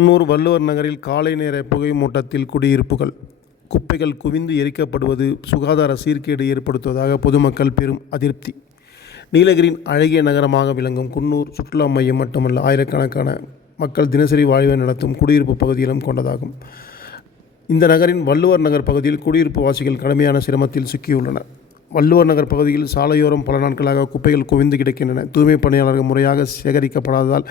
குன்னூர் வள்ளுவர் நகரில் காலை நேர புகை மூட்டத்தில் குடியிருப்புகள். குப்பைகள் குவிந்து எரிக்கப்படுவது சுகாதார சீர்கேடு ஏற்படுத்துவதாக பொதுமக்கள் பெரும் அதிருப்தி. நீலகிரியின் அழகிய நகரமாக விளங்கும் குன்னூர் சுற்றுலா மையம் மட்டுமல்ல ஆயிரக்கணக்கான மக்கள் தினசரி வாழ்வை நடத்தும் குடியிருப்பு பகுதியிலும் கொண்டதாகும். இந்த நகரின் வள்ளுவர் நகர் பகுதியில் குடியிருப்பு வாசிகள் கடுமையான சிரமத்தில் சிக்கியுள்ளனர். வள்ளுவர் நகர் பகுதியில் சாலையோரம் பல நாட்களாக குப்பைகள் குவிந்து கிடக்கின்றன. தூய்மை பணியாளர்கள் முறையாக சேகரிக்கப்படாததால்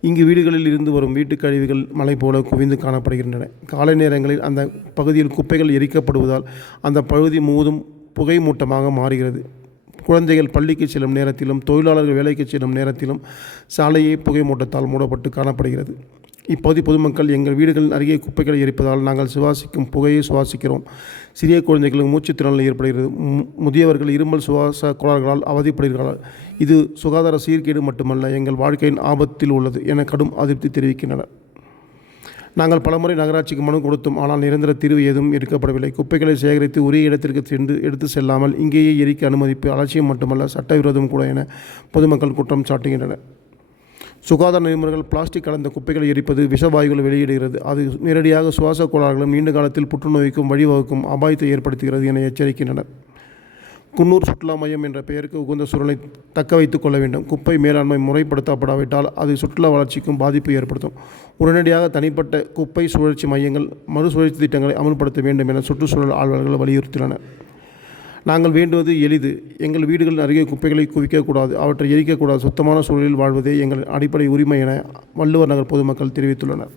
இங்கு வீடுகளில் இருந்து வரும் வீட்டுக் கழிவுகள் மலை போல குவிந்து காணப்படுகின்றன. காலை நேரங்களில் அந்த பகுதியில் குப்பைகள் எரிக்கப்படுவதால் அந்த பகுதி முழுவதும் புகை மூட்டமாக மாறுகிறது. குழந்தைகள் பள்ளிக்கு செல்லும் நேரத்திலும் தொழிலாளர்கள் வேலைக்கு செல்லும் நேரத்திலும் சாலையே புகை மூட்டத்தால் மூடப்பட்டு காணப்படுகிறது. இப்பகுதி பொதுமக்கள் எங்கள் வீடுகளின் அருகே குப்பைகளை எரிப்பதால் நாங்கள் சுவாசிக்கும் புகையை சுவாசிக்கிறோம். சிறிய குழந்தைகளுக்கு மூச்சுத்திறனில் ஏற்படுகிறது. மு- முதியவர்கள் இருமல் சுவாச கோளாறுகளால் அவதிப்படுகிறார்கள். இது சுகாதார சீர்கேடு மட்டுமல்ல எங்கள் வாழ்க்கையின் ஆபத்தில் உள்ளது என கடும் அதிருப்தி தெரிவிக்கின்றனர். நாங்கள் பலமுறை நகராட்சிக்கு மனு கொடுத்தோம். ஆனால் நிரந்தர தீர்வு ஏதும் எடுக்கப்படவில்லை. குப்பைகளை சேகரித்து உரிய இடத்திற்கு சென்று எடுத்து செல்லாமல் இங்கேயே எரிக்க அனுமதிப்பு அலட்சியம் மட்டுமல்ல சட்டவிரோதம் கூட என பொதுமக்கள் குற்றம் சாட்டுகின்றனர். சுகாதார நிபுணர்கள் பிளாஸ்டிக் கலந்த குப்பைகளை எரிப்பது விஷவாயுகளை வெளியிடுகிறது. அது நேரடியாக சுவாச கோளாறுகளும் நீண்ட காலத்தில் புற்றுநோய்க்கும் வழிவகுக்கும் அபாயத்தை ஏற்படுத்துகிறது என எச்சரிக்கின்றனர். குன்னூர் சுற்றுலா மையம் என்ற பெயருக்கு உகந்த சூழலை தக்க வைத்துக் கொள்ள வேண்டும். குப்பை மேலாண்மை முறைப்படுத்தப்படாவிட்டால் அது சுற்றுலா வளர்ச்சிக்கும் பாதிப்பு ஏற்படுத்தும். உடனடியாக தனிப்பட்ட குப்பை சுழற்சி மையங்கள் மறுசுழற்சி திட்டங்களை அமல்படுத்த வேண்டும் என சுற்றுச்சூழல் ஆழ்வர்கள் வலியுறுத்தினர். நாங்கள் வேண்டுவது எளிது. எங்கள் வீடுகளின் அருகே குப்பைகளை குவிக்கக்கூடாது அவற்றை எரிக்கக்கூடாது சுத்தமான சூழலில் வாழ்வதே எங்கள் அடிப்படை உரிமை என வள்ளுவர் நகர் பொதுமக்கள் தெரிவித்துள்ளனர்.